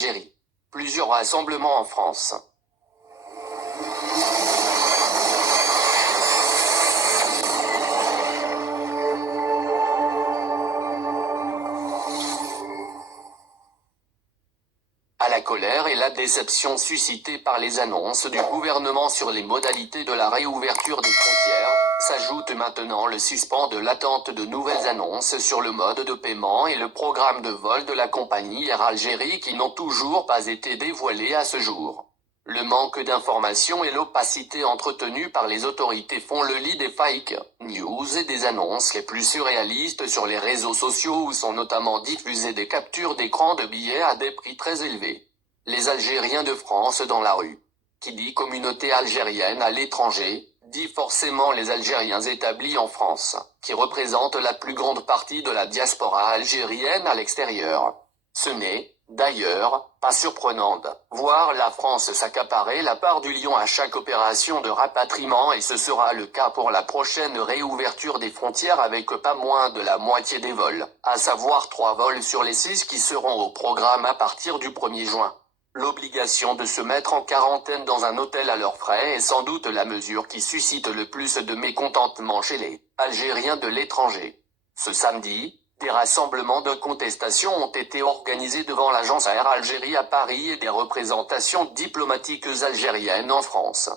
Algérie. Plusieurs rassemblements en France. À la colère et la déception suscitées par les annonces du gouvernement sur les modalités de la réouverture des frontières, s'ajoute maintenant le suspens de l'attente de nouvelles annonces sur le mode de paiement et le programme de vol de la compagnie Air Algérie qui n'ont toujours pas été dévoilés à ce jour. Le manque d'informations et l'opacité entretenue par les autorités font le lit des fake news et des annonces les plus surréalistes sur les réseaux sociaux où sont notamment diffusées des captures d'écran de billets à des prix très élevés. Les Algériens de France dans la rue. Qui dit communauté algérienne à l'étranger, dit forcément les Algériens établis en France, qui représentent la plus grande partie de la diaspora algérienne à l'extérieur. Ce n'est, d'ailleurs, pas surprenant de voir la France s'accaparer la part du lion à chaque opération de rapatriement et ce sera le cas pour la prochaine réouverture des frontières avec pas moins de la moitié des vols, à savoir 3 vols sur les 6 qui seront au programme à partir du 1er juin. L'obligation de se mettre en quarantaine dans un hôtel à leurs frais est sans doute la mesure qui suscite le plus de mécontentement chez les Algériens de l'étranger. Ce samedi, des rassemblements de contestation ont été organisés devant l'agence Air Algérie à Paris et des représentations diplomatiques algériennes en France.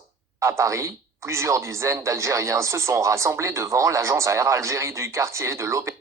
À Paris, plusieurs dizaines d'Algériens se sont rassemblés devant l'agence Air Algérie du quartier de l'Opéra.